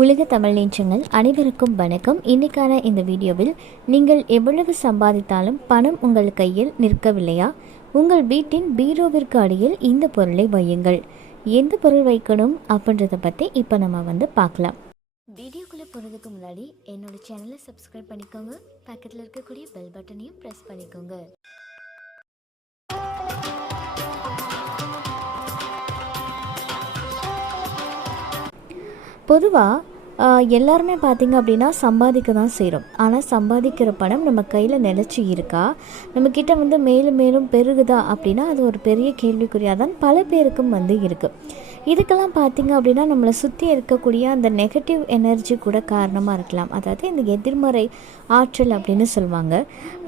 உலக தமிழ் நேற்றங்கள் அனைவருக்கும் வணக்கம். இன்னைக்கான இந்த வீடியோவில் நீங்கள் எவ்வளவு சம்பாதித்தாலும் பணம் உங்கள் கையில் நிற்கவில்லையா? உங்கள் வீட்டின் பீரோவிற்கு அடியில் இந்த பொருளை வையுங்கள். எந்த பொருள் வைக்கணும் அப்படின்றத பற்றி இப்போ நம்ம வந்து பார்க்கலாம். வீடியோக்குள்ளே போகிறதுக்கு முன்னாடி என்னோட சேனலை சப்ஸ்கிரைப் பண்ணிக்கோங்க. பக்கத்தில் இருக்கக்கூடிய பெல் பட்டனையும் ப்ரெஸ் பண்ணிக்கோங்க. பொதுவாக எல்லாருமே பார்த்திங்க அப்படின்னா சம்பாதிக்க தான் செய்கிறோம் ஆனால் சம்பாதிக்கிற பணம் நம்ம கையில் நிலச்சி இருக்கா? நம்மக்கிட்ட வந்து மேலும் மேலும் பெருகுதா அப்படின்னா அது ஒரு பெரிய கேள்விக்குறியாக தான் பல பேருக்கும் வந்து இருக்குது இதுக்கெல்லாம் பார்த்திங்க அப்படின்னா நம்மளை சுற்றி இருக்கக்கூடிய அந்த நெகட்டிவ் எனர்ஜி கூட காரணமாக இருக்கலாம். அதாவது இந்த எதிர்மறை ஆற்றல் அப்படின்னு சொல்லுவாங்க.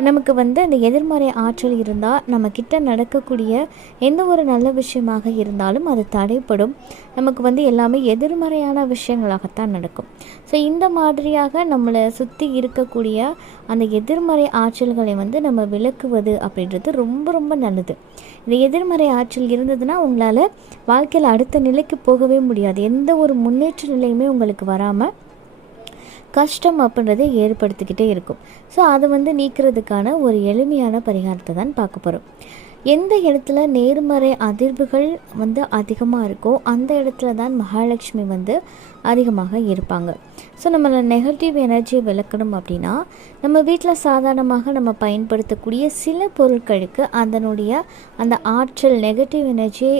நமக்கு வந்து அந்த எதிர்மறை ஆற்றல் இருந்தால் நம்மக்கிட்ட நடக்கக்கூடிய எந்த ஒரு நல்ல விஷயமாக இருந்தாலும் அது தடைப்படும். நமக்கு வந்து எல்லாமே எதிர்மறையான விஷயங்களாகத்தான் நடக்கும். ஸோ இந்த மாதிரியாக நம்மளை சுற்றி இருக்கக்கூடிய அந்த எதிர்மறை ஆற்றல்களை வந்து நம்ம விளக்குவது அப்படின்றது ரொம்ப ரொம்ப நல்லது. இந்த எதிர்மறை ஆற்றல் இருந்ததுன்னா உங்களால் வாழ்க்கையில் அடுத்த நிலைக்கு போகவே முடியாது. எந்த ஒரு முன்னேற்ற நிலையுமே உங்களுக்கு வராமல் கஷ்டம் அப்படின்றத ஏற்படுத்திக்கிட்டே இருக்கும். ஸோ அதை வந்து நீக்கிறதுக்கான ஒரு எளிமையான பரிகாரத்தை தான் பார்க்க போகிறோம் எந்த இடத்துல நேர்மறை அதிர்வுகள் வந்து அதிகமாக இருக்கோ அந்த இடத்துல தான் மகாலட்சுமி வந்து அதிகமாக இருப்பாங்க. ஸோ நம்மளோட நெகட்டிவ் எனர்ஜியை விளக்கணும் அப்படின்னா நம்ம வீட்டில் சாதாரணமாக நம்ம பயன்படுத்தக்கூடிய சில பொருட்களுக்கு அதனுடைய அந்த ஆற்றல் நெகட்டிவ் எனர்ஜியை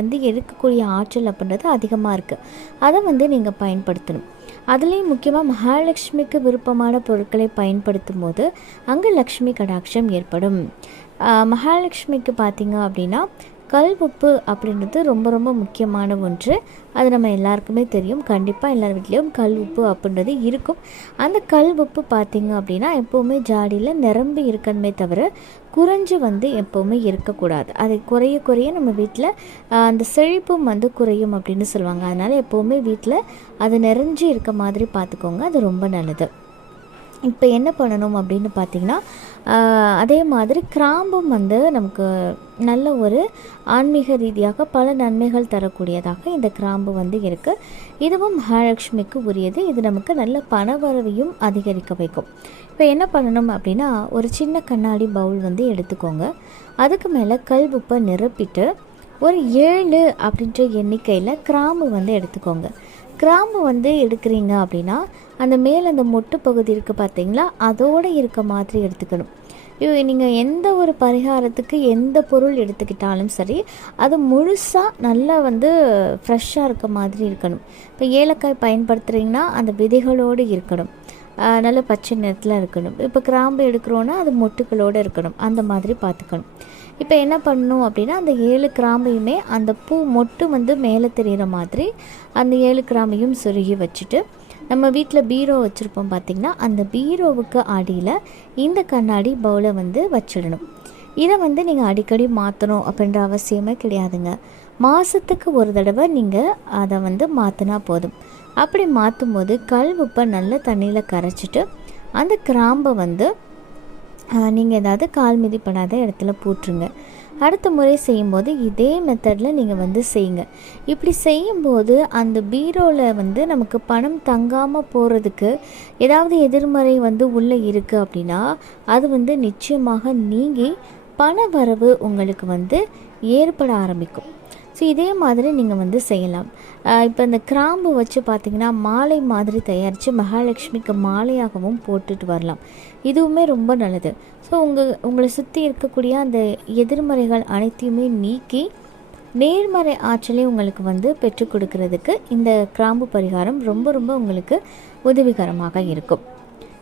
வந்து எடுக்கக்கூடிய ஆற்றல் அப்படின்றது அதிகமாக இருக்குது அதை வந்து நீங்கள் பயன்படுத்தணும். அதுலேயும் முக்கியமாக மகாலட்சுமிக்கு விருப்பமான பொருட்களை பயன்படுத்தும் போது அங்கே லக்ஷ்மி கடாட்சம் ஏற்படும். மகாலட்சுமிக்கு பார்த்தீங்க அப்படின்னா கல் உப்பு அப்படின்றது ரொம்ப ரொம்ப முக்கியமான ஒன்று. அது நம்ம எல்லாருக்குமே தெரியும். கண்டிப்பாக எல்லார் வீட்லேயும் கல் உப்பு அப்படின்றது இருக்கும். அந்த கல் உப்பு பார்த்திங்க அப்படின்னா எப்போவுமே ஜாடியில் நிரம்பி இருக்கணுமே தவிர குறைஞ்சு வந்து எப்போவுமே இருக்கக்கூடாது. அது குறைய குறைய நம்ம வீட்டில் அந்த செழிப்பும் வந்து குறையும் அப்படின்னு சொல்லுவாங்க. அதனால் எப்போவுமே வீட்டில் அது நிறைஞ்சு இருக்க மாதிரி பார்த்துக்கோங்க அது ரொம்ப நல்லது. இப்போ என்ன பண்ணணும் அப்படின்னு பார்த்திங்கன்னா அதே மாதிரி கிராம்பும் வந்து நமக்கு நல்ல ஒரு ஆன்மீக ரீதியாக பல நன்மைகள் தரக்கூடியதாக இந்த கிராம்பு வந்து இருக்குது இதுவும் மகாலட்சுமிக்கு உரியது. இது நமக்கு நல்ல பணவரவையும் அதிகரிக்க வைக்கும். இப்போ என்ன பண்ணணும் அப்படின்னா ஒரு சின்ன கண்ணாடி பவுல் வந்து எடுத்துக்கோங்க. அதுக்கு மேலே கல் உப்பை நிரப்பிட்டு ஒரு ஏழு அப்படின்ற எண்ணிக்கையில் கிராம்பு வந்து எடுத்துக்கோங்க. கிராம்பு வந்து எடுக்கிறீங்க அப்படின்னா அந்த மேலே அந்த மொட்டு பகுதி இருக்குது பார்த்தீங்களா? அதோடு இருக்க மாதிரி எடுத்துக்கணும். நீங்கள் எந்த ஒரு பரிகாரத்துக்கு எந்த பொருள் எடுத்துக்கிட்டாலும் சரி அது முழுசாக நல்லா வந்து ஃப்ரெஷ்ஷாக இருக்க மாதிரி இருக்கணும். இப்போ ஏலக்காய் பயன்படுத்துகிறீங்கன்னா அந்த விதைகளோடு இருக்கணும். நல்ல பச்சை நிறத்தில் இருக்கணும். இப்போ கிராம்பு எடுக்கிறோன்னா அது மொட்டுக்களோடு இருக்கணும். அந்த மாதிரி பார்த்துக்கணும் இப்போ என்ன பண்ணணும் அப்படின்னா அந்த ஏழு கிராம்பையுமே அந்த பூ மொட்டு வந்து மேலே தெரிகிற மாதிரி அந்த ஏழு கிராம்பையும் சொருகி வச்சுட்டு நம்ம வீட்டில் பீரோ வச்சுருப்போம் பார்த்திங்கன்னா அந்த பீரோவுக்கு அடியில் இந்த கண்ணாடி பவுலை வந்து வச்சிடணும். இதை வந்து நீங்கள் அடிக்கடி மாற்றணும் அப்படின்ற அவசியமே கிடையாதுங்க. மாதத்துக்கு ஒரு தடவை நீங்கள் அதை வந்து மாற்றினா போதும். அப்படி மாற்றும் போது கல் உப்பை நல்ல தண்ணியில் கரைச்சிட்டு அந்த கிராம்பை வந்து நீங்கள் ஏதாவது கால் மிதிப்படாத இடத்துல போட்டுருங்க. அடுத்த முறை செய்யும்போது இதே மெத்தடில் நீங்கள் வந்து செய்யுங்க. இப்படி செய்யும்போது அந்த பீரோவில் வந்து நமக்கு பணம் தங்காமல் போகிறதுக்கு ஏதாவது எதிர்மறை வந்து உள்ளே இருக்குது அப்படின்னா அது வந்து நிச்சயமாக நீங்கி பண வரவு உங்களுக்கு வந்து ஏற்பட ஆரம்பிக்கும். ஸோ இதே மாதிரி நீங்கள் வந்து செய்யலாம். இப்போ இந்த கிராம்பு வச்சு பார்த்திங்கன்னா மாலை மாதிரி தயாரித்து மகாலட்சுமிக்கு மாலையாகவும் போட்டுட்டு வரலாம். இதுவுமே ரொம்ப நல்லது. ஸோ உங்கள் உங்களை சுற்றி இருக்கக்கூடிய அந்த எதிர்மறைகள் அனைத்தையுமே நீக்கி நேர்மறை ஆற்றலை உங்களுக்கு வந்து பெற்றுக் கொடுக்கறதுக்கு இந்த கிராம்பு பரிகாரம் ரொம்ப ரொம்ப உங்களுக்கு உதவிகரமாக இருக்கும்.